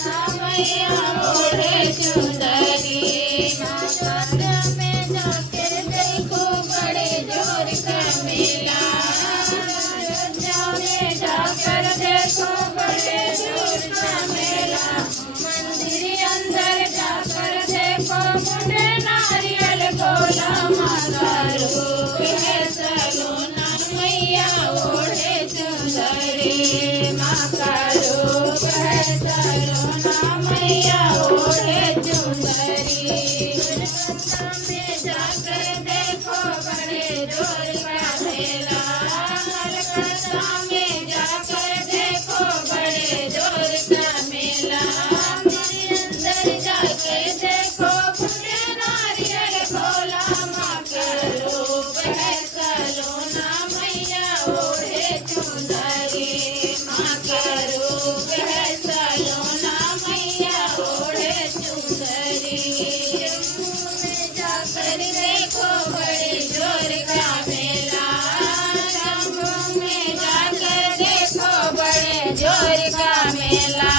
मैया ओढ़े चुंदरी नगर में जाकर देखो बड़े जोर का मेला अयोध्या में जाकर देखो बड़े जोर का मेला मंदिर अंदर जाकर देखो मुंडे नारियल गोला माता रूप है सलोना मैया ओढ़े चुंदरी माँ का रूप है सलोना मैया ओढ़े चुंदरी कलकत्ता में जाकर देखो बड़े जोर का मेला कलकत्ता में जाकर देखो बड़े जोर का मेला अंदर जाकर देखो फूले नारियल खोला माँ का रूप है सलोना मैया ओढ़े चुंदरी माँ का रूप है सलोना मैया ओढ़े चुंदरी जम्मू में जाकर देखो बड़े जोर का मेला जम्मू में जाकर देखो बड़े जोर का मेला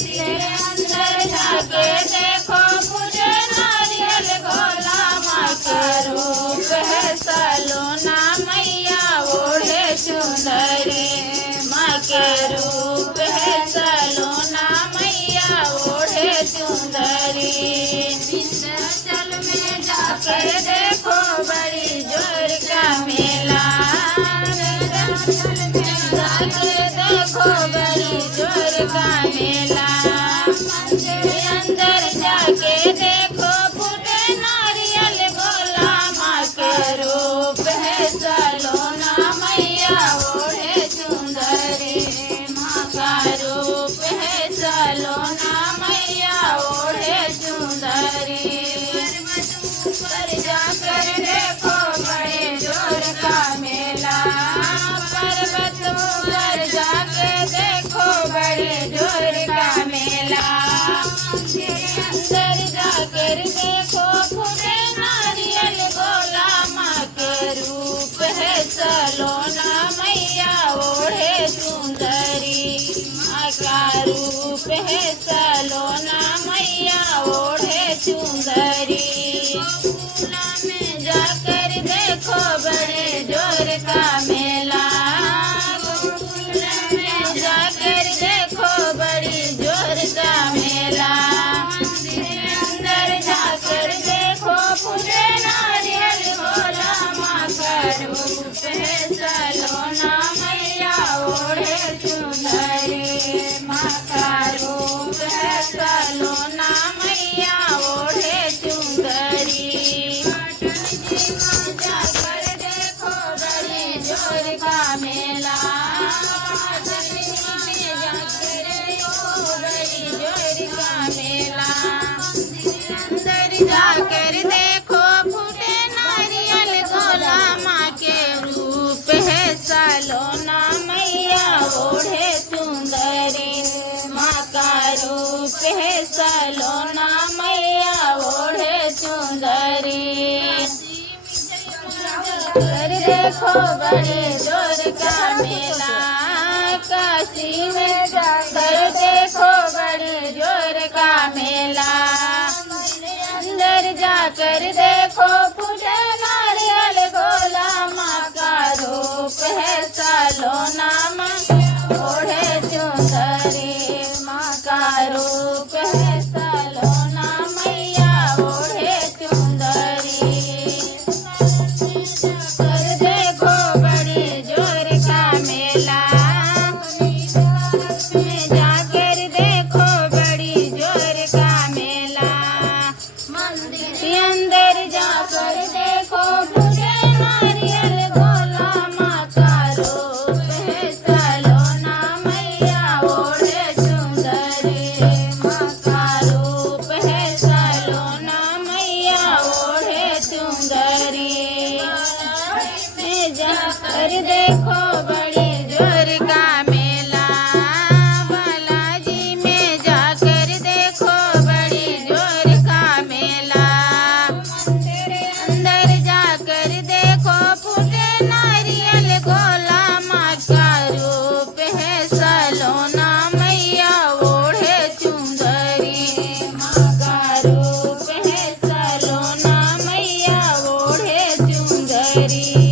तेरे अंदर जाके देखो मुझे नारियल गोला माँ का रूप है सलोना मैया ओढ़े चुंदरी माँ के रूप है सलोना मैया ओढ़े चुंदरी विंध्याचल में जाकर देखो बड़ी जोर का मेला विंध्याचल में जाकर देखो बड़ी जोर का मेला मंदिर अंदर जाके देखो फूटे नारियल गोला माँ के रूप है सलोना मैया ओढ़े चुंदरी माँ का रूप है सलोना मैया ओढ़े चुंदरी पर जाकर देखो बड़े जोर का मेला पर्वत पर जाके देखो बड़े जोर का मेला अंदर जाकर देखो फूले नारियल गोला माँ के रूप है सलोना मैया ओढ़े चुंदरी माँ का रूप है सलोना मैया ओढ़े चुंदरी गोकुला में जाकर देखो बड़े जोर का मेला गोकुला में जाकर देखो बड़ी जोर का मेला मंदिर अंदर जाकर देखो फूले नारियल गोला माँ का रूप है सलोना मैया ओढ़े चुंदरी माँ का रूप है सलोना मैया ओढ़े चुंदरी जाकर देखो बड़े जोर का मेला अंदर जाकर देखो फूटे नारियल गोला माँ के रूप है सलोना मैया ओढ़े चुंदरी माँ का रूप है सलोना मैया ओढ़े चुंदरी कर देखो बड़े जोर का मेला काशी में जाकर देखो बड़े जोर का मेला अंदर जाकर देखो फूटे नारियल गोला माँ का रूप है सलोना माँ ओढ़े चुंदरी माँ का रूप है सलोना मैया ओढ़े चुंदरी कर देखो बड़े जोर का मेला में जाकर देखो बड़ी जोर का मेला मंदिर अंदर जाकर देखो फूटे नारियल गोला माँ का रूप है सलोना मैया ओढ़े चुंदरी माँ का हरी